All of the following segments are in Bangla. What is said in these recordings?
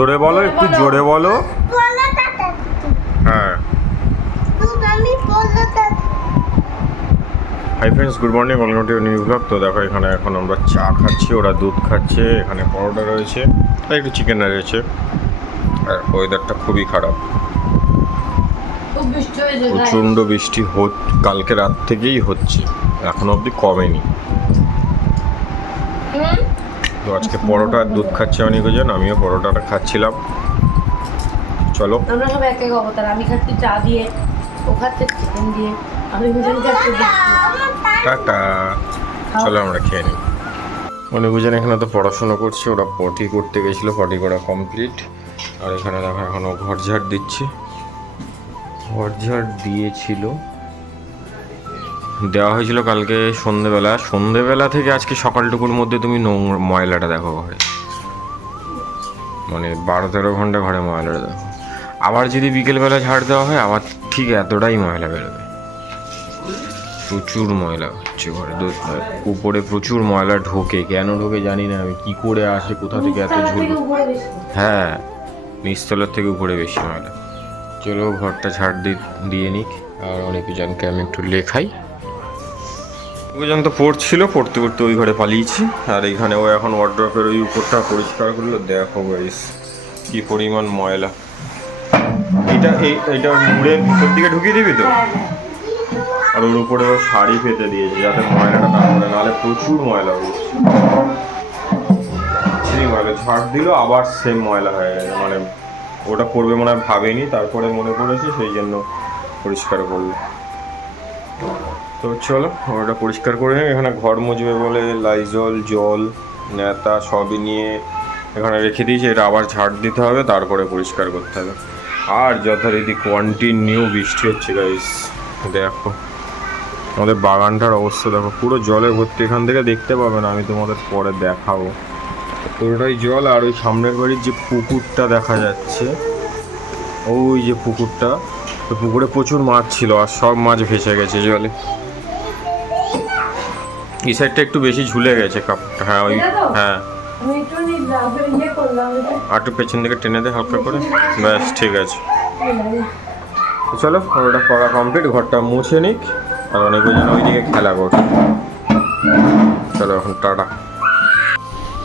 জোরে বলো একটু জোরে বলো। হ্যাঁ। Hi friends good morning welcome to new blog তো দেখো এখানে এখন আমরা চা খাচ্ছি ওরা দুধ খাচ্ছে এখানে পরোটা রয়েছে আর একটু চিকেন রয়েছে। আর ওয়েদারটা খুবই খারাপ। প্রচণ্ড বৃষ্টি হত কালকে রাত থেকেই হচ্ছে এখন অবধি কমেনি? তো আজকে পরোটা আর দুধ খাচ্ছে অনেকজন আমিও পরোটাটা খাচ্ছিলাম। চলো। আমরা সব এক এক অবতার আমি খাচ্ছি চা দিয়ে ও খাচ্ছে চিকেন দিয়ে আমি ভুজন খাচ্ছি টাটা। চলো আমরা খেয়ে নিই। অনেকজন এখানে তো পড়াশোনা করছে ওরা পটি করতে গেছিল পটি করা কমপ্লিট আর এখানে দেখো এখনও ঘর ঝাড় দিচ্ছে। ঘর ঝাড় দিয়েছিল। দেওয়া হয়েছিল কালকে সন্ধেবেলা। সন্ধেবেলা থেকে আজকে সকালটুকুর মধ্যে তুমি নোংরা ময়লাটা দেখো ঘরে। মানে বারো তেরো ঘণ্টা ঘরে ময়লাটা দেখো। আবার যদি বিকেলবেলা ঝাড় দেওয়া হয় আবার ঠিক এতটাই ময়লা বেরোবে। প্রচুর ময়লা হচ্ছে ঘরে। উপরে প্রচুর ময়লা ঢোকে। কেন ঢোকে জানি না। আমি কি করে আসে কোথা থেকে এত ঝুল। হ্যাঁ নিচতলার থেকে উপরে বেশি ময়লা। চলো ঘরটা ঝাড় দি- দিয়ে নিক। আর অনেকজনকে আমি একটু লেখাই। অনেকজন তো পড়ছিল পড়তে পড়তে ওই ঘরে পালিয়েছি। আর এইখানে ও এখন ওয়ার্ড্রপের ওই উপরটা পরিষ্কার করল দেখো গাইস কি পরিমাণ ময়লা। এটা এই এটা মুড়ে ভিতর দিকে ঢুকিয়ে দিবি তো? হ্যাঁ, হ্যাঁ। আর ওর উপরে ও শাড়ি পেতে দিয়েছে যাতে ময়লাটা না পড়ে নাহলে প্রচুর ময়লা হচ্ছে সেই ময়লা ঝাড় দিল আবার সেম ময়লা হয়ে গেছে। মানে ওটা করবে মনে হয় ভাবেনি তারপরে মনে পড়েছে সেই জন্য পরিষ্কার করল। তো চলো, ওটা পরিষ্কার করে নিই। এখানে ঘর মুজবে বলে লাইজল জল, নেতা সবই নিয়ে এখানে রেখে দিয়েছি। এটা আবার ঝাড় দিতে হবে, তারপরে পরিষ্কার করতে হবে। আর যথারীতি কন্টিনিউ বৃষ্টি হচ্ছে গাইস দেখো, আমাদের বাগানটার অবস্থা দেখো। পুরো জলে ভর্তি, এখান থেকে দেখতে পাবে না, আমি তোমাদের পরে দেখাবো। পুরোটাই জল, আর ওই সামনের বাড়ির যে পুকুরটা দেখা যাচ্ছে, ওই যে পুকুরটা, ওই পুকুরে প্রচুর মাছ ছিল, আর সব মাছ ভেসে গেছে জলে। এই সাইডটা একটু বেশি ঝুলে গেছে কাপড়টা হ্যাঁ ওই হ্যাঁ। ইয়ে। আর একটু পেছন দিকে টেনে দে হালকা করে। ব্যাস ঠিক আছে। চলো ওটা করা কমপ্লিট ঘরটা মুছে নিক আর অনেকজন ওইদিকে খেলা করছে। চলো এখন টাটা।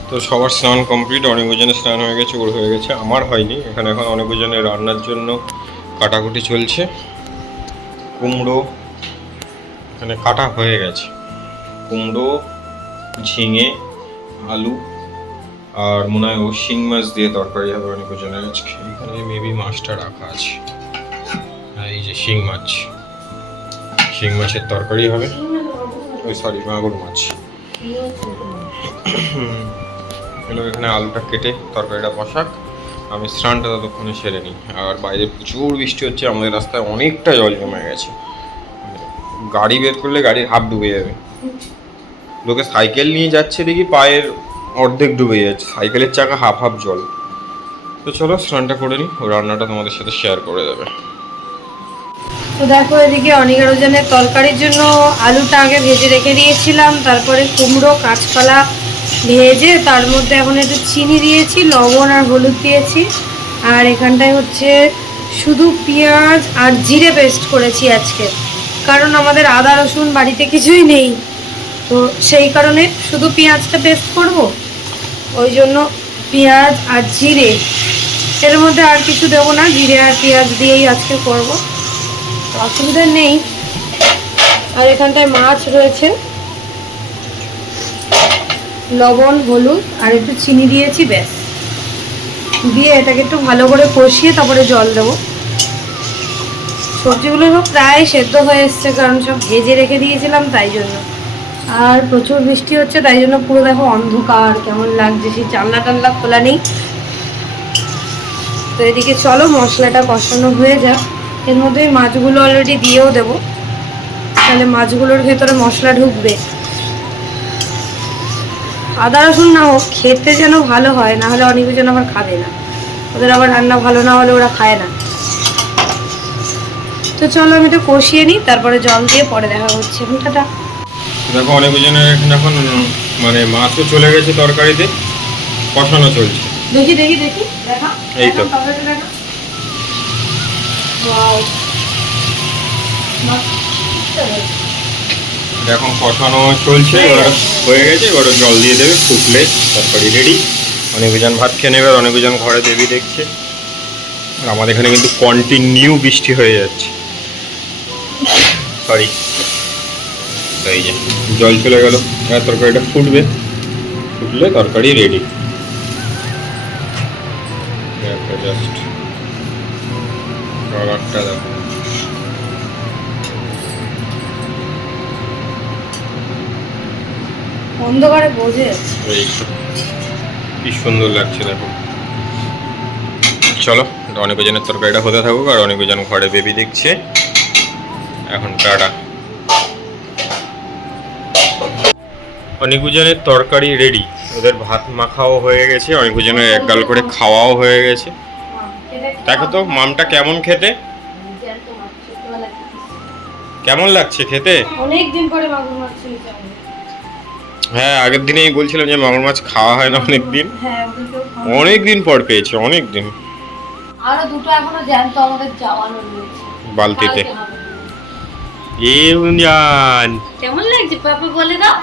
তো সবার স্নান কমপ্লিট অনেকজনের স্নান হয়ে গেছে ওর হয়ে গেছে আমার হয়নি। এখানে এখন অনেকজনের রান্নার জন্য কাটাকুটি চলছে। কুমড়ো এখানে কাটা হয়ে গেছে। কুমড়ো, ঝিঙে, আলু আর মনে হয় ও শিং মাছ দিয়ে তরকারি হবে অনেক অনেকজনের আজকে এখানে মেবি মাছটা রাখা আছে। এই যে শিং মাছ। শিং মাছের তরকারি হবে। ওই সরি মাগুর মাছ। এগুলো এখানে আলুটা কেটে তরকারিটা বসাক। আমি স্নানটা ততক্ষণে সেরে নিই। আর বাইরে প্রচুর বৃষ্টি হচ্ছে, আমাদের রাস্তায় অনেকটা জল জমে গেছে। মানে গাড়ি বের করলে গাড়ির হাফ ডুবে যাবে। লোকে সাইকেল নিয়ে যাচ্ছে দেখি পায়ের অর্ধেক ডুবে যাচ্ছে, সাইকেলের চাকা হাফ হাফ জল। তো চলো স্নানটা করে নিই রান্নাটা তোমাদের সাথে শেয়ার করে দেবে। তো দেখো এদিকে অনেকের ওজনের তরকারির জন্য আলুটা আগে ভেজে রেখে দিয়েছিলাম, তারপরে কুমড়ো, কাঁচকলা ভেজে তার মধ্যে এখন একটু চিনি দিয়েছি, লবণ আর হলুদ দিয়েছি। আর এখানটায় হচ্ছে শুধু পেঁয়াজ আর জিরে পেস্ট করেছি আজকে। কারণ আমাদের আদা রসুন বাড়িতে কিছুই নেই। তো সেই কারণে শুধু পেঁয়াজটা পেস্ট করব? ওই জন্য পেঁয়াজ আর জিরে। এর মধ্যে আর কিছু দেবো না, জিরে আর পেঁয়াজ দিয়েই আজকে করব। অসুবিধা নেই। আর এখানটায় মাছ রয়েছে। লবণ, হলুদ আর একটু চিনি দিয়েছি, ব্যাস। দিয়ে এটাকে একটু ভালো করে কষিয়ে তারপরে জল দেবো। সবজিগুলো সব প্রায় সেদ্ধ হয়ে এসছে, কারণ সব ভেজে রেখে দিয়েছিলাম, তাই জন্য। আর প্রচুর বৃষ্টি হচ্ছে, তাই জন্য পুরো দেখো অন্ধকার, কেমন লাগছে সেই জানলা টানলা খোলা নেই। তো এদিকে চলো, মশলাটা কষানো হয়ে যাক। এর মধ্যে মাছগুলো অলরেডি দিয়েও দেবো। তাহলে মাছগুলোর ভেতরে মশলা ঢুকবে। আদা, রসুন না হোক, খেতে যেন ভালো হয়, না হলে অনেকে যেন আবার খাবে না। ওদের আবার রান্না ভালো না হলে ওরা খায় না। তো চলো আমি একটু কষিয়ে নিই, তারপরে জল দিয়ে পরে দেখা হচ্ছে। টাটা। দেখো অনেকজনের এখানে এখন মানে মাছও চলে গেছে তরকারিতে কষানো চলছে। দেখি দেখি দেখি দেখা। এই তো। এখন কষানো চলছে এবার হয়ে গেছে এবার জল দিয়ে দেবে ফুটলে তরকারি রেডি অনেকজন ভাত খেয়ে নেবে আর অনেকজন ঘরে দেবী দেখছে। আর আমাদের এখানে কিন্তু কন্টিনিউ বৃষ্টি হয়ে যাচ্ছে। সরি এই যে জল চলে গেল। এবার তরকারিটা ফুটবে। ফুটলে তরকারি রেডি জাস্ট কালারটা দেখো। অন্ধকারে বোঝে কি সুন্দর লাগছে দেখো। চলো অনেক জনের তরকারিটা হতে থাকুক আর অনেক জন ঘরে বেবি দেখছে। এখন টাটা। অনেকজনের তরকারি রেডি ওদের ভাত মাখাও হয়ে গেছে অনেকজনের এক গাল করে খাওয়াও হয়ে গেছে। দেখো তো মামটা কেমন খেতে? কেমন লাগছে খেতে? অনেক দিন পরে মাগুর মাছ হ্যাঁ আগের দিনেই বলছিলাম যে মাগুর মাছ খাওয়া হয় না অনেক দিন হ্যাঁ অনেক দিন পর পেয়েছে অনেক দিন আরও দুটো এখনও জ্যান্ত আমাদের যাওয়ানো রয়েছে। বালতিতে। এ উঞ্জান কেমন লাগছে? পাপা বলে দাও।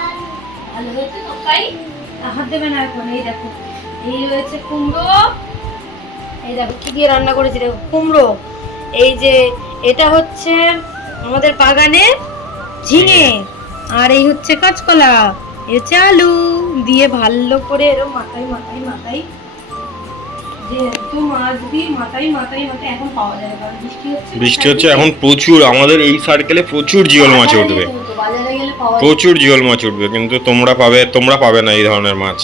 ভালো হয়েছে তো হাত দেবে না এখন এই দেখো। এই রয়েছে কুমড়ো। এই দেখো কি দিয়ে রান্না করেছি দেখো কুমড়ো। এই যে এটা হচ্ছে আমাদের বাগানে ঝিঙে আর এই হচ্ছে কাঁচকলা। এই হচ্ছে আলু। দিয়ে ভালো করে এরকম মাথায় মাথায় মাথায় বৃষ্টি হচ্ছে। এখন প্রচুর আমাদের এই সার্কেলে প্রচুর জিওল মাছ উঠবে। প্রচুর জিওল মাছ উঠবে কিন্তু তোমরা পাবে তোমরা পাবে না এই ধরনের মাছ।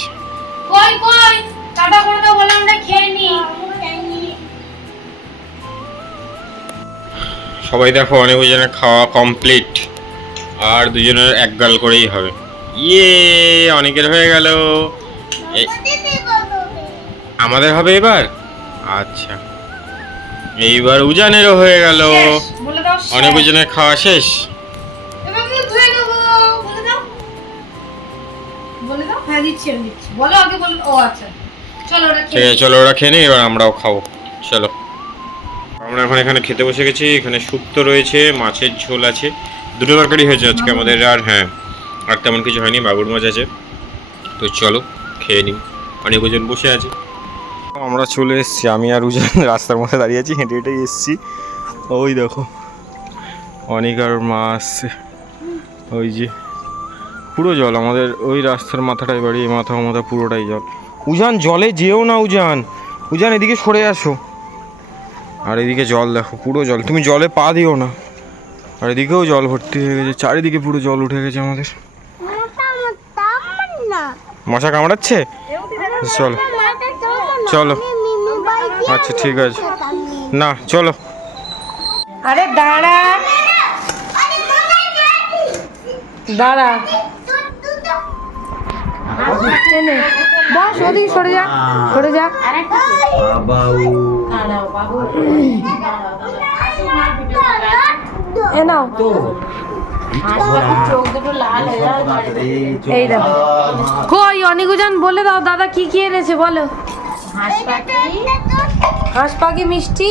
সবাই দেখো অনেক জনের খাওয়া কমপ্লিট আর দুজনের এক গাল করেই হবে। ইয়ে অনেকের হয়ে গেল। এ- আমাদের হবে এবার? আচ্ছা। এইবার উজানেরও হয়ে গেল। অনেক জনের খাওয়া শেষ? দাও। হ্যাঁ ও আচ্ছা। চলো ওরা ঠিক আছে চলো ওরা খেয়ে নিই এবার আমরাও খাব। চলো। আমরা এখন এখানে খেতে বসে গেছি। এখানে শুক্তো রয়েছে মাছের ঝোল আছে। দুটো তরকারি হয়েছে আজকে আমাদের আর হ্যাঁ আর তেমন কিছু হয়নি মাগুর মাছ আছে। তো চলো খেয়ে নিই। অনেক ওজন বসে আছে। আমরা চলে এসেছি। আমি আর উজান রাস্তার মধ্যে দাঁড়িয়ে আছি হেঁটে হেঁটেই এসেছি। ওই দেখো অনেক আর মা আসছে। ওই যে পুরো জল আমাদের ওই রাস্তার মাথাটাই বাড়ি এই মাথা মাথা পুরোটাই জল। উজান জলে যেও না উজান। উজান এদিকে সরে আসো। আর এদিকে জল দেখো পুরো জল। তুমি জলে পা দিও না। আর এদিকেও জল ভর্তি হয়ে গেছে। চারিদিকে পুরো জল উঠে গেছে আমাদের। মশা কামড়াচ্ছে? চলো। চলো। আচ্ছা ঠিক আছে। না, চলো। আরে, দাঁড়া। দাঁড়া। বস, ওদিকে সরে যা সরে যা। এই দেখো। কই অনিকুজান বলে দাও, দাদা কি কি এনেছে, বলো। হাঁস পাখি মিষ্টি?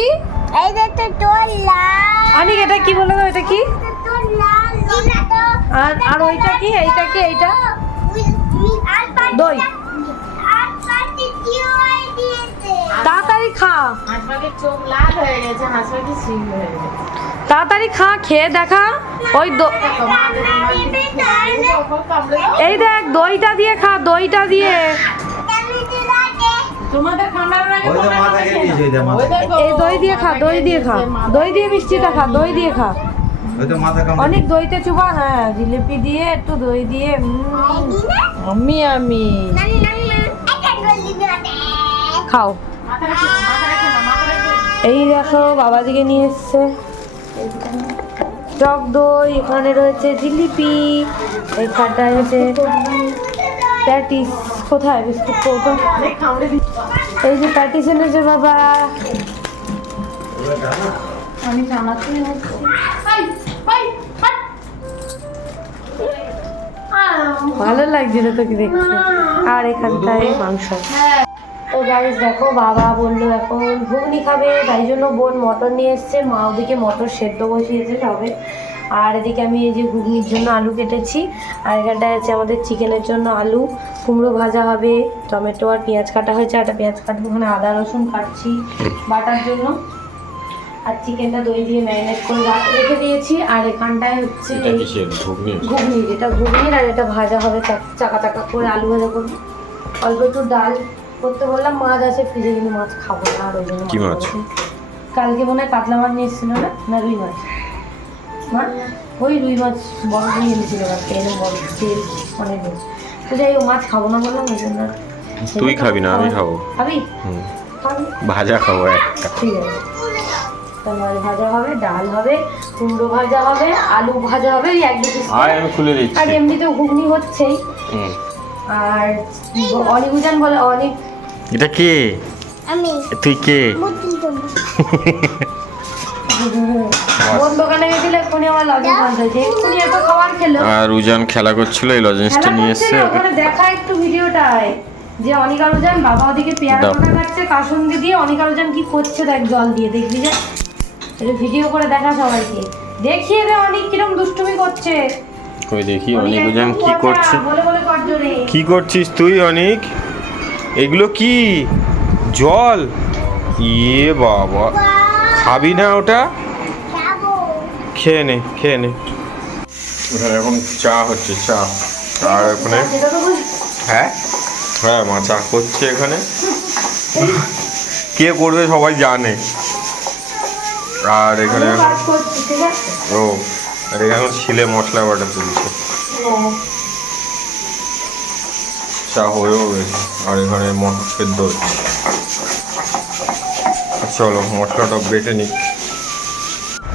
অনিক এটা কি বলে এটা কি? আর আর ওইটা কি? এইটা কি এইটা? দই। তাড়াতাড়ি খা। তাড়াতাড়ি খা খেয়ে দেখা। ওই এই দেখ দইটা দিয়ে খা দইটা দিয়ে। তোমাদের। এই দই দিয়ে খা দই দিয়ে খা। দই দিয়ে মিষ্টিটা খা দই দিয়ে খা। ওই তো মাথা কামড়ে অনেক দইতে চুবা হ্যাঁ জিলিপি দিয়ে একটু দই দিয়ে আমি আমি। খাও। এই দেখো বাবাদিকে নিয়ে এসছে। টক দই এখানে রয়েছে জিলিপি এইখানটায় হচ্ছে প্যাটিস। কোথায় বিস্কুট কৌটো এই যে প্যাটিস এনেছে বাবা। আমি জানাতে ভালো লাগছিল তোকে দেখতে। আর এখানটায় মাংস। ও গাইস দেখো বাবা বলল এখন ঘুগনি খাবে তাই জন্য বোন মটর নিয়ে এসছে। মা ওদিকে মটর সেদ্ধ বসিয়েছে সবে। আর এদিকে আমি এই যে ঘুগনির জন্য আলু কেটেছি আর এখানটায় আছে আমাদের চিকেনের জন্য আলু। কুমড়ো ভাজা হবে টমেটো আর পেঁয়াজ কাটা হয়েছে একটা পেঁয়াজ কাটবো ওখানে আদা রসুন কাটছি বাটার জন্য। আর চিকেনটা দই দিয়ে ম্যারিনেট করে রেখে দিয়েছি আর এখানটায় হচ্ছে এটা ঘুগনি? যেটা ঘুগনির আর এটা ভাজা হবে চাকা চাকা করে আলু ভাজা করব। অল্প একটু ডাল করতে বললাম মাছ আছে ফ্রিজে কিন্তু মাছ খাব না আর ওই জন্য মাছ? কালকে মনে হয় কাতলা মাছ নিয়ে এসেছিল না? না রুই মাছ। মা ওই রুই মাছ বড় রুই এনেছিল কালকে এনে বড় তেল অনেক তো যাই হোক মাছ খাব না বললাম ওই জন্য তুই খাবি না, আমি খাব। খাবি। ভাজা খাব একটা। ঠিক আছে। তো মাছ ভাজা হবে ডাল হবে কুমড়ো ভাজা হবে আলু ভাজা হবে এই এক দু piece আমি খুলে আর এমনিতেও ঘুগনি হচ্ছেই। হুম। আর অনিকুজান বলে অনেক এটা কে? আমি। তুই কে? আর উজান খেলা করছিল এই লজেন্সটা নিয়ে এসছে। ওখানে দেখা একটু ভিডিওটায় যে অনিকা রোজান বাবা ওদিকে পেয়ারা কাটা কাটছে কাসুন্দি দিয়ে অনিকা রোজান কি করছে দেখ জল দিয়ে দেখবি যে? এটা ভিডিও করে দেখা সবাইকে। দেখিয়ে দে অনেক কিরম দুষ্টুমি করছে। কই দেখি অনিক উজান কি করছে? কি করছিস তুই অনেক? এগুলো কি? জল? ইয়ে বাবা। খাবি না ওটা? খেয়ে নে খেয়ে নে। এখানে এখন চা হচ্ছে চা। আর ওখানে হ্যাঁ? হ্যাঁ মা চা করছে এখানে। কে করবে সবাই জানে। আর এখানে ও আর এখানে ছিলে মশলা বাটা তুলছে। হ্যাঁ। চা হয়েও গেছে আর এখানে মটর সেদ্ধ হচ্ছে চলো মশলাটা বেটে নিই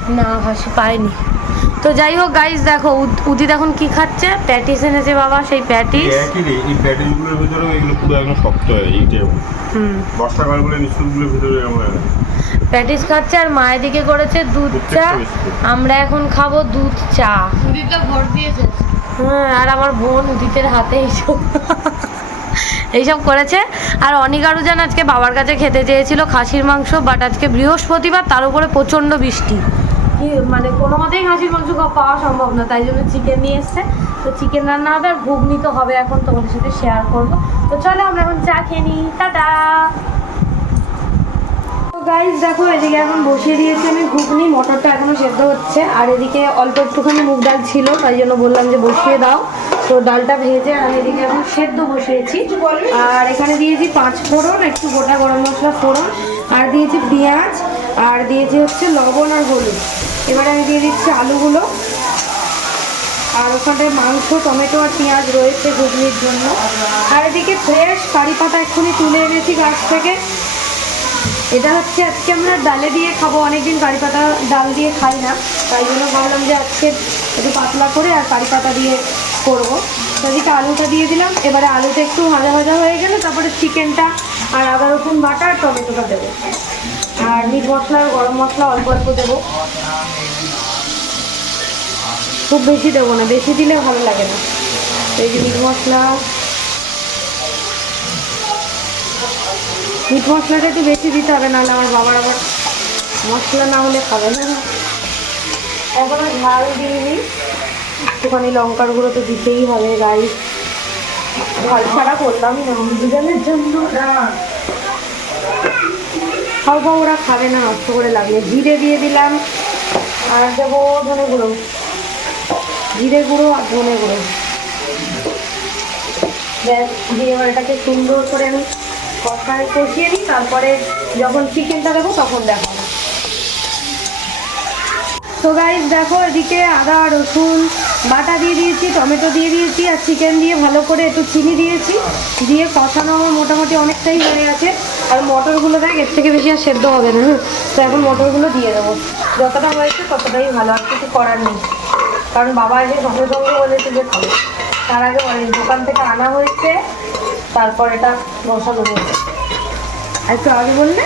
না হাসি পাইনি তো যাই হোক গাইস দেখো উদ- উদিত এখন কি খাচ্ছে? প্যাটিস এনেছে বাবা সেই প্যাটিস একই রে এই প্যাটিসগুলোর ভিতরে এগুলো পুরো একদম শক্ত হয়ে ইটে হুম। বর্ষাকালগুলো বিস্কুটগুলোর ভিতরে গেছে প্যাটিস খাচ্ছে আর মায়ের দিকে করেছে দুধ চা। আমরা এখন খাব দুধ চা। দিদিটা ভোট দিয়েছে। হ্যাঁ আর আমার বোন উদিতের হাতে এইসব। এইসব করেছে। আর অনিকারুজান আজকে বাবার কাছে খেতে চেয়েছিল খাসির মাংস বাট আজকে বৃহস্পতিবার তার উপরে প্রচণ্ড বৃষ্টি। মানে কোনো মতেই খাসির মাংস পাওয়া সম্ভব না, তাই জন্য চিকেন নিয়ে এসছে। তো চিকেন রান্না হবে আর ঘুগনি তো হবে এখন তোমাদের সাথে শেয়ার করব। তো চলো আমরা এখন চা খেয়ে নিই। টাটা! গাইজ দেখো, এদিকে এখন বসিয়ে দিয়েছি আমি ঘুগনি, মটরটা এখনও সেদ্ধ হচ্ছে। আর এদিকে অল্প একটুখানি মুগ ডাল ছিল, তাই জন্য বললাম যে বসিয়ে দাও। তো ডালটা ভেজে আমি এদিকে এখন সেদ্ধ বসিয়েছি। আর এখানে দিয়েছি পাঁচ ফোড়ন, একটু গোটা গরম মশলা ফোড়ন। আর দিয়েছি পেঁয়াজ, আর দিয়েছি হচ্ছে লবণ আর হলুদ। এবারে আমি দিয়ে দিচ্ছি আলুগুলো। আর ওখানে মাংস, টমেটো আর পেঁয়াজ রয়েছে ঘুগনির জন্য। আর এদিকে ফ্রেশ কারি পাতা এক্ষুনি তুলে এনেছি গাছ থেকে। এটা হচ্ছে আজকে আমরা ডালে দিয়ে খাব, অনেকদিন কারি পাতা ডাল দিয়ে খাই না। তাই জন্য ভাবলাম যে আজকে একটু পাতলা করে আর কারি পাতা দিয়ে করব। তো এদিকে আলুটা দিয়ে দিলাম। এবারে আলুটা একটু ভাজা ভাজা হয়ে গেলে তারপরে চিকেনটা আর আদা রসুন বাটা আর টমেটোটা দেবো। আর মিট মশলা আর গরম মশলা অল্প অল্প দেবো। খুব বেশি দেবো না, বেশি দিলে ভালো লাগে না। এই যে মিট মশলা। মিট মশলাটা একটু বেশি দিতে হবে, নাহলে আমার বাবার আবার মশলা না হলে খাবে না। এখনও ঝাল দিইনি। একটুখানি লঙ্কার গুঁড়ো তো দিতেই হবে গাই ঝাল ছাড়া করলাম না, দুজনের জন্য। অল্প ওরা খাবে না, নষ্ট করে লাগলে জিরে দিয়ে দিলাম, আর দেবো ধনে গুঁড়ো। জিরে গুঁড়ো আর ধনে গুঁড়ো। ব্যাস, দিয়ে এটাকে সুন্দর করে আমি কষায় কষিয়ে নিই, তারপরে যখন চিকেনটা দেবো তখন দেখো তো গাইজ দেখো এদিকে আদা, রসুন, বাটা দিয়ে দিয়েছি, টমেটো দিয়ে দিয়েছি, আর চিকেন দিয়ে ভালো করে একটু চিনি দিয়েছি। দিয়ে কষানো আমার মোটামুটি অনেকটাই হয়ে গেছে। আর মটরগুলো দেখ এর থেকে বেশি আর সেদ্ধ হবে না। তো এখন মটরগুলো দিয়ে দেবো। যতটা হয়েছে ততটাই ভালো আর কিছু করার নেই। কারণ বাবা এসে সঙ্গে সঙ্গে বলেছে যে খাবে। তার আগে অনেক দোকান থেকে আনা হয়েছে তারপর এটা বসানো হয়েছে। আর একটু আগে বললে?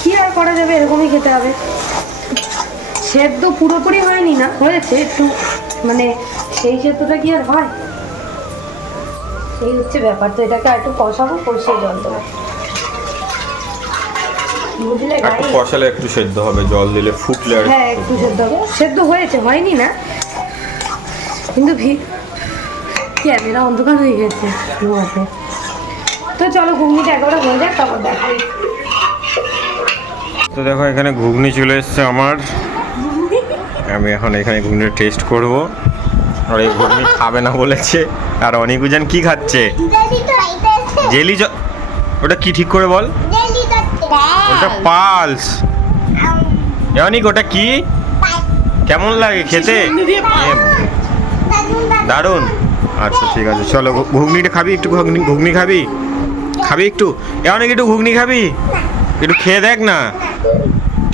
কি আর করা যাবে? এরকমই খেতে হবে। সেদ্ধ পুরোপুরি হয়নি না হয়েছে একটু মানে সেই সেদ্ধটা কি আর হয়? এই হচ্ছে ব্যাপার। তো এটাকে আর একটু কষাবো কষিয়ে জল দেবো। বুঝলে একটু কষালে একটু সেদ্ধ হবে জল দিলে ফুটলে হ্যাঁ একটু সেদ্ধ হবে। সেদ্ধ হয়েছে হয়নি না। কিন্তু ভি ক্যামেরা অন্ধকার হয়ে গেছে তো চলো ঘুগনিটা একেবারে হয়ে যাক তারপর দেখাই। তো দেখো এখানে ঘুগনি চলে এসছে আমার। আমি এখন এখানে ঘুগনিটা টেস্ট করব। আর এই ঘুগনি খাবে না বলেছে। আর অনিকুজান কি খাচ্ছে? জেলি ওটা কি ঠিক করে বল? ওটা পালস। অনিক ওটা কি? কেমন লাগে খেতে? দারুণ। আচ্ছা ঠিক আছে চলো ঘুগনিটা খাবি? একটু ঘুগনি ঘুগনি খাবি? খাবি একটু? এ অনেক একটু ঘুগনি খাবি? একটু খেয়ে দেখ না।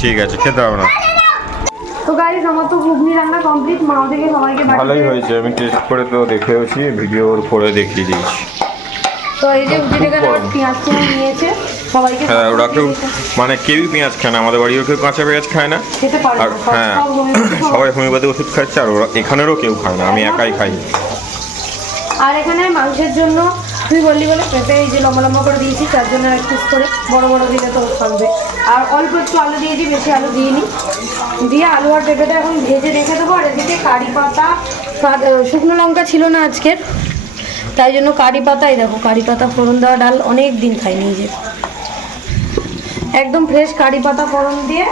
ঠিক আছে খেতে হবে না গাইস আমার তো ঘুগনি রান্না কমপ্লিট মা থেকে সবাইকে ভালোই হয়েছে আমি টেস্ট করে তো দেখেওছি ভিডিওর করে দেখিয়ে দিয়েছি তো এই যে উঠে পেঁয়াজ টেনে নিয়েছে সবাইকে হ্যাঁ ওরা কেউ মানে কেউই পেঁয়াজ খায় না আমাদের বাড়িও কেউ কাঁচা পেঁয়াজ খায় না। আর হ্যাঁ সবাই হোমিওপ্যাথি ওষুধ খাচ্ছে আর ওরা এখানেরও কেউ খায় না আমি একাই খাই। আর এখানে মাংসের জন্য তুই বললি বলে পেঁপে এই যে লম্বা লম্বা করে দিয়েছি, তার জন্য এক পিস করে বড় বড় দিলে তো থাকবে আর অল্প একটু আলু দিয়েছি বেশি আলু দিইনি। দিয়ে আলু আর পেঁপেটা এখন ভেজে রেখে দেবো, আর এদিকে কারি পাতা শুকনো লঙ্কা ছিল না আজকের, তাই জন্য কারি পাতাই দেখো কারি পাতা, ফোড়ন দেওয়া ডাল অনেক দিন এই যে। একদম ফ্রেশ কারি পাতা, ফোড়ন দিয়ে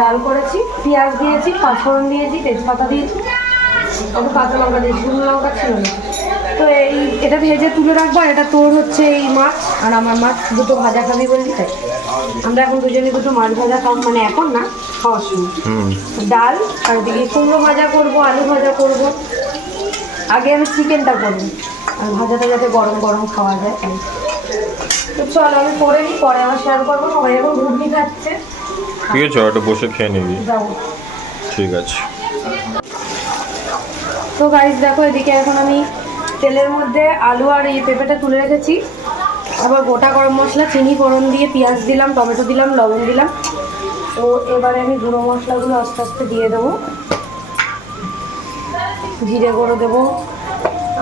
ডাল করেছি, পেঁয়াজ দিয়েছি, পাঁচফোড়ন দিয়েছি, তেজপাতা দিয়েছি, একটু কাঁচা লঙ্কা দিয়েছি, শুকনো লঙ্কা ছিল না। তো এই এটা ভেজে তুলে রাখব আর এটা তোর হচ্ছে এই মাছ আর আমার মাছ দুটো ভাজা খাবি বললি তাই। আমরা এখন দুজনে দুটো মাছ ভাজা খাব মানে এখন না খাওয়ার সময়। ডাল আর ওদিকে কুমড়ো ভাজা করব আলু ভাজা করব। আগে আমি চিকেনটা করব আর ভাজাটা যাতে গরম গরম খাওয়া যায় তো চল আমি করে নিই পরে আবার শেয়ার করব। সবাই এখন ঘুগনি খাচ্ছে। ঠিক আছে একটু বসে খেয়ে নিবি। ঠিক আছে। তো গাইস দেখো এদিকে এখন আমি তেলের মধ্যে আলু আর এই পেঁপেটা তুলে রেখেছি। আবার গোটা গরম মশলা, চিনি, ফোড়ন দিয়ে পেঁয়াজ দিলাম, টমেটো দিলাম, লবণ দিলাম। তো এবারে আমি গুঁড়ো মশলাগুলো আস্তে আস্তে দিয়ে দেবো। জিরে গুঁড়ো দেবো।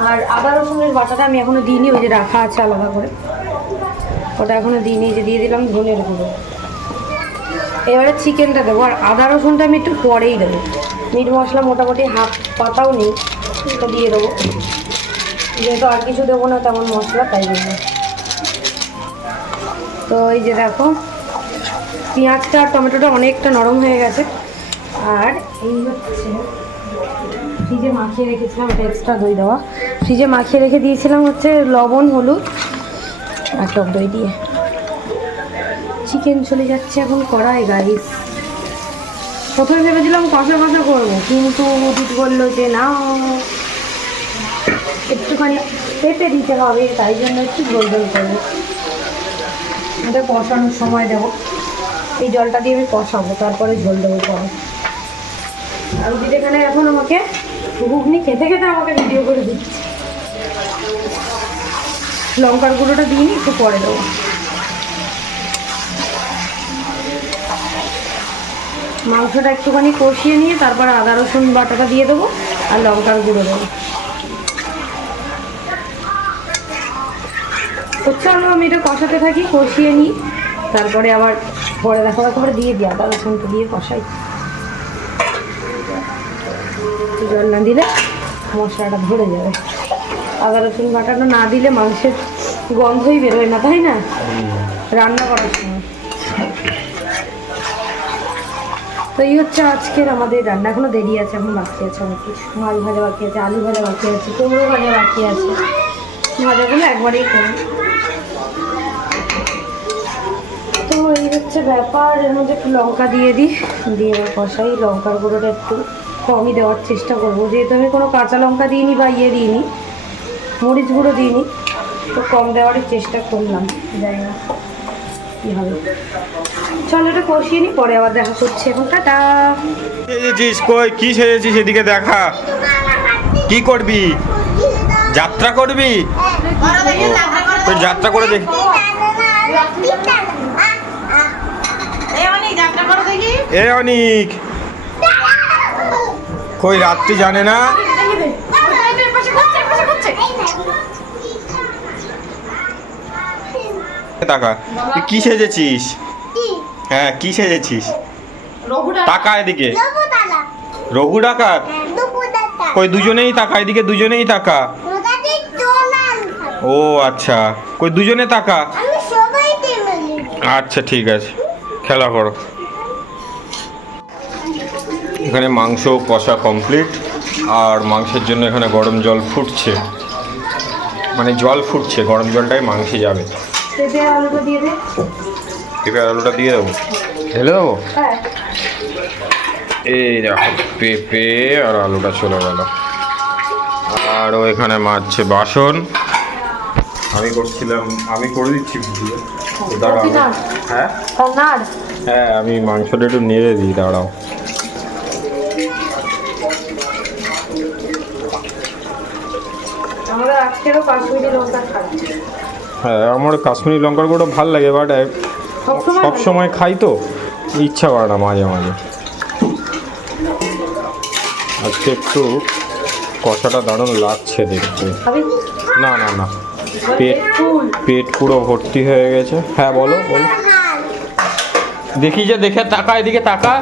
আর আদা রসুনের বাটাটা আমি এখনও দিইনি, ওই যে রাখা আছে আলাদা করে। ওটা এখনও দিইনি যে দিয়ে দিলাম ধনের গুঁড়ো। এবারে চিকেনটা দেবো, আর আদা রসুনটা আমি একটু পরেই দেবো। মিট মশলা মোটামুটি হাফ পাতাও নেই এটা দিয়ে দেবো। যেহেতু আর কিছু দেবো না তেমন মশলা, তাই জন্য। তো এই যে দেখো, পেঁয়াজটা আর টমেটোটা অনেকটা নরম হয়ে গেছে। আর এই হচ্ছে, ফ্রিজে মাখিয়ে রেখেছিলাম, এটা এক্সট্রা দই দেওয়া। ফ্রিজে মাখিয়ে রেখে দিয়েছিলাম হচ্ছে লবণ, হলুদ আর টক দই দিয়ে। চিকেন চলে যাচ্ছে এখন কড়াই গাইস প্রথমে ভেবেছিলাম কষা কষা করব, কিন্তু উদিত বলল যে না। একটুখানি পেঁপে দিতে হবে, তাই জন্য একটু ঝোল ঝোল করব এটা কষানোর সময় দেবো। এই জলটা দিয়ে আমি কষাবো, তারপরে ঝোল দেবো পরে। আর উদিত এখানে এখন আমাকে ঘুগনি খেতে খেতে আমাকে ভিডিও করে দিচ্ছে। লঙ্কার গুঁড়োটা দিইনি একটু পরে দেবো। মাংসটা একটুখানি কষিয়ে নিয়ে তারপর আদা রসুন বাটাটা দিয়ে দেবো আর লঙ্কার গুঁড়ো দেবো। তো চলো আমি এটা কষাতে থাকি, কষিয়ে নিই। তারপরে আবার পরে দেখা করে দিয়ে দিই, আদা রসুনটা দিয়ে কষাই। জল না দিলে মশলাটা ধরে যাবে। আদা রসুন বাটাটা না দিলে মাংসের গন্ধই বেরোয় না, তাই না? রান্না করার সময়। তো এই হচ্ছে আজকের আমাদের রান্না, এখনও দেরি আছে, এখন বাকি আছে অনেক কিছু। মাছ ভাজা বাকি আছে, আলু ভাজা বাকি আছে, কুমড়ো ভাজা বাকি আছে। ভাজাগুলো একবারেই করি হচ্ছে ব্যাপার এর মধ্যে একটু লঙ্কা দিয়ে দিই। দিয়ে এবার কষাই লঙ্কার গুঁড়োটা একটু কমই দেওয়ার চেষ্টা করব। যেহেতু আমি কোনো কাঁচা লঙ্কা দিইনি বা ইয়ে দিইনি মরিচ গুঁড়ো দিইনি তো কম দেওয়ারই চেষ্টা করলাম। যাই না কী হবে। চল এটা কষিয়ে নিই পরে আবার দেখা করছি এখন টাটা। সেজেছিস কই? কি সেজেছিস এদিকে দেখা? কি করবি? যাত্রা করবি? করো যাত্রা যাত্রা করে দেখ এই অনেক যাত্রা করো দেখি এ অনিক। কই রাত্রি জানে না? টাকা। কি সেজেছিস? হ্যাঁ কি সেজেছিস? টাকা এদিকে। রঘু ডাকাত? কই দুজনেই টাকা এদিকে দুজনেই টাকা। ও আচ্ছা। কই দুজনে টাকা? আচ্ছা ঠিক আছে। খেলা করো। এখানে মাংস কষা কমপ্লিট আর মাংসের জন্য এখানে গরম জল ফুটছে। মানে জল ফুটছে গরম জলটাই মাংসে যাবে। পেঁপে আলুটা দিয়ে দে। পেঁপে আর আলুটা দিয়ে দেবো? ঢেলে দেবো? হ্যাঁ। এই দেখো পেঁপে আর আলুটা চলে গেল। আর ও এখানে মাজছে বাসন। আমি করছিলাম আমি করে দিচ্ছি দাঁড়াও। হ্যাঁ? হ্যাঁ আমি মাংসটা একটু নেড়ে দিই দাঁড়াও। আমাদের কাশ্মীরি লঙ্কা হ্যাঁ আমার কাশ্মীরি লঙ্কার গুঁড়ো ভালো লাগে বাট সব সময় খাই তো ইচ্ছা করে না মাঝে মাঝে। আজকে একটু কষাটা দারুণ লাগছে দেখতে। না না না। পেট পেট পুরো ভর্তি হয়ে গেছে। হ্যাঁ বলো বলো। দেখি যে দেখে টাকা এদিকে টাকা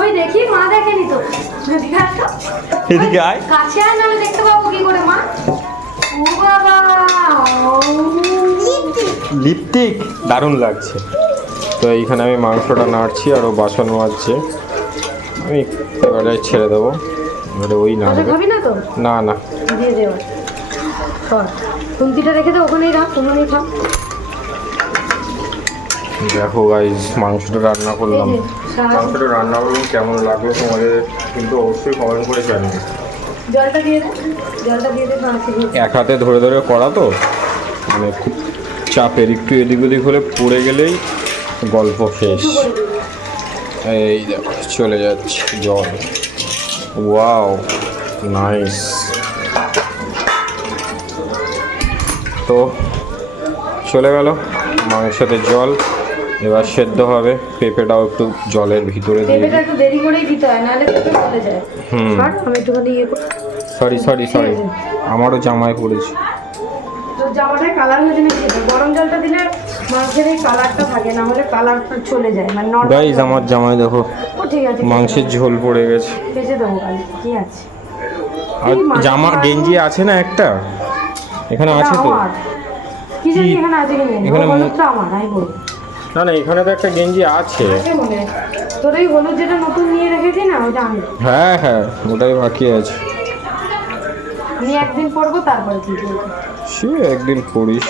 ওই দেখি মা দেখেনি তো। এদিকে আয়। কাছে আয় নাহলে দেখতে পাবো কি করে মা। লিপটিক দারুণ লাগছে। তো এইখানে আমি মাংসটা নাড়ছি আর ও বাসন মাজছে। আমি এবারে ছেড়ে দেবো। এবারে ওই আচ্ছা না না না। সর। খুন্তিটা রেখে দে ওখানেই রাখ ওখানেই থাক। দেখো গাইজ মাংসটা রান্না করলাম। মাংসটা রান্না করলাম কেমন লাগল তোমাদের? কিন্তু অবশ্যই কমেন্ট করে জানিও। জলটা দিয়ে এক হাতে ধরে ধরে করা তো? মানে খুব চাপের একটু এদিক ওদিক হলে পড়ে গেলেই গল্প শেষ। এই দেখো চলে যাচ্ছে জল। Wow nice. তো চলে গেল মাংসতে জল। এবার সেদ্ধ হবে। পেঁপেটাও একটু জলের ভিতরে দিয়ে পেঁপেটা একটু দেরি করেই দিতে হয় নাহলে পেঁপে গলে যায়। হুম। আমি একটুখানি ইয়ে সরি সরি সরি আমারও জামায় পড়েছে তো জামাটায় কালার হয়ে জন্য গরম জলটা দিলে মাংসের এই কালারটা থাকে না হলে কালারটা চলে যায় মানে নর্মাল আমার জামায় দেখো ও ঠিক আছে মাংসের ঝোল পড়ে গেছে। ভেজে দেবো কাল কি আছে? আর জামা গেঞ্জি আছে না একটা? এখানে আছে তো? কি জানি এখানে আছে কি নেই? এখানে হলুদটা আমার না না এখানে তো একটা গেঞ্জি আছে। তোর ওই হলুদ যেটা নতুন নিয়ে রেখেছি না ওটা আমি হ্যাঁ হ্যাঁ ওটাই বাকি আছে। আমি একদিন পরবো তারপরে কি সে একদিন পড়িস।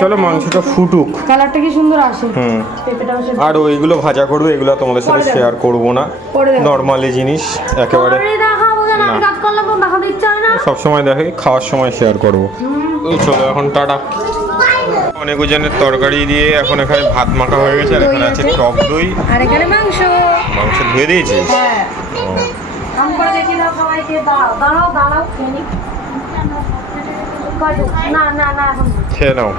চলো মাংসটা ফুটুক। কালারটা কি সুন্দর আসে। হুম। আর ওইগুলো ভাজা করব এগুলো তোমাদের সাথে শেয়ার করব না। নর্মালি জিনিস একেবারে না সবসময় দেখে খাওয়ার সময় শেয়ার করব। চলো এখন টাটা। অনেক ওজনের তরকারি দিয়ে এখন এখানে ভাত মাখা হয়ে গেছে আর এখানে আছে টক দই। আর এখানে মাংস। মাংস ধুয়ে দিয়েছিস? হ্যাঁ। দাঁড়াও দাঁড়াও দাঁড়াও খেয়ে নি। না না না এখন খেয়ে নাও।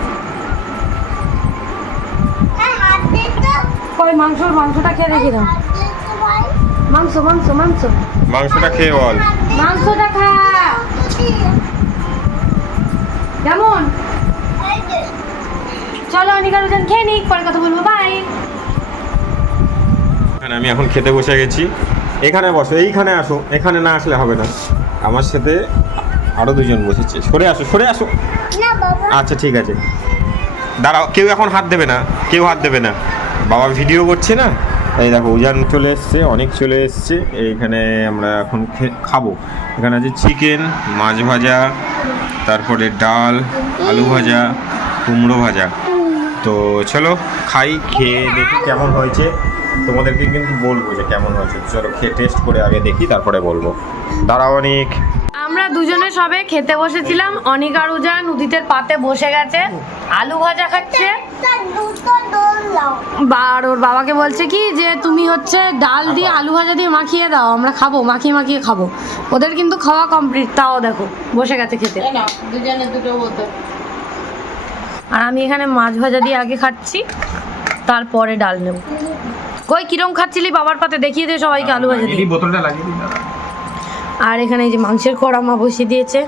কই মাংসর মাংসটা খেয়ে দেখি দাও। মাংস মাংস মাংস। মাংসটা খেয়ে বল। মাংসটা খা। কেমন? চলো খেয়ে নিক পরে কথা বলব। বাই আমি এখন খেতে বসে গেছি। এখানে বসো এইখানে আসো এখানে না আসলে হবে না। আমার সাথে আরও দুজন বসেছে। সরে আসো সরে আসো। আচ্ছা ঠিক আছে। দাঁড়াও কেউ এখন হাত দেবে না কেউ হাত দেবে না। বাবা ভিডিও করছে না? এই দেখো উজান চলে এসছে অনেক চলে এসছে। এইখানে আমরা এখন খাব। এখানে আছে চিকেন মাছ ভাজা তারপরে ডাল আলু ভাজা কুমড়ো ভাজা। তো চলো খাই খেয়ে দেখি কেমন হয়েছে। তোমাদেরকে কিন্তু বলব যে কেমন হয়েছে। চলো খেয়ে টেস্ট করে আগে দেখি তারপরে বলব। দাঁড়াও অনেক। আমরা দুজনে সবে খেতে বসেছিলাম। অনিক আর উজান উদিতের পাতে বসে গেছে। আলু ভাজা খাচ্ছে। আর ওর বাবাকে বলছে কি যে তুমি হচ্ছে ডাল দিয়ে আলু ভাজা দিয়ে মাখিয়ে দাও। আমরা খাব মাখিয়ে মাখিয়ে খাব। ওদের কিন্তু খাওয়া কমপ্লিট তাও দেখো বসে গেছে খেতে। দুজনে দুটো বোতল আর আমি এখানে মাছ ভাজা দিয়ে আগে খাচ্ছি তারপরে ডাল নেব। কই কিরম খাচ্ছিলি? বাবার পাতে দেখিয়ে দে সবাইকে আলু ভাজা দিয়ে। বোতলটা লাগিয়ে দিই আর এখানে এই যে মাংসের কড়া মা বসিয়ে দিয়েছে।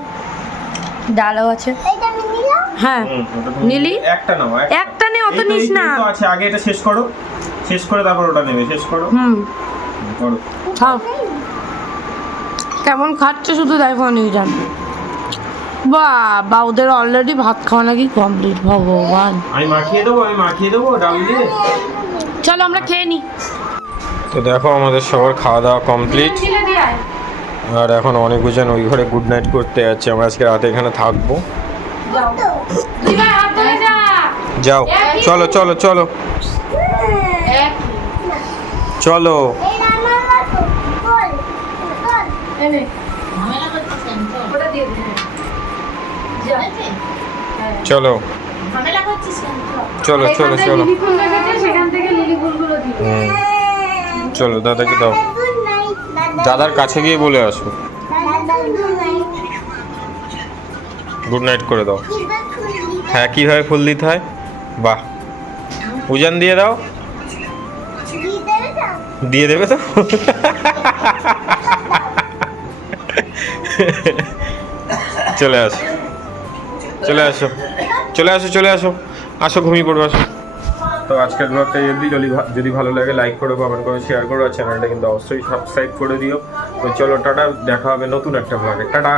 ডালও আছে। এইটা আমি নিলাম। হ্যাঁ। নিলি? একটা নাও একটা। নে অত নিস না। তো আছে আগে এটা শেষ করো। শেষ করে তারপর ওটা নেবে শেষ করো। হুম। করো। খাও। কেমন খাচ্ছে শুধু দেখো নিউজান বা ওদের অলরেডি ভাত খাওয়া নাকি কমপ্লিট ভগবান। আমি মাখিয়ে দেবো আমি মাখিয়ে দেবো ডাল দিয়ে। চলো আমরা খেয়ে নি। তো দেখো আমাদের সবার খাওয়া দাওয়া কমপ্লিট। আর এখন অনেক গুজন ওই ঘরে গুড নাইট করতে যাচ্ছে। আমরা আজকে রাতে এখানে থাকব। যাও। চলো চলো চলো। চলো। চল। চলো চল। চলো। চলো দাদাকে দাও। দাদার কাছে গিয়ে বলে আসো। গুড নাইট করে দাও। হ্যাঁ কীভাবে ফুল দিতে হয়? বাহ। উজান দিয়ে দাও দাও। দিয়ে দেবে তো? চলে আসো। চলে আসো। চলে আসো চলে আসো। আসো, ঘুমিয়ে পড়ব আসো। তো আজকের ব্লগটা যদি যদি ভালো লাগে লাইক করো কমেন্ট করো শেয়ার করো চ্যানেলটা কিন্তু অবশ্যই সাবস্ক্রাইব করে দিও। তো চলো, টাটা, দেখা হবে নতুন একটা ব্লগে টাটা!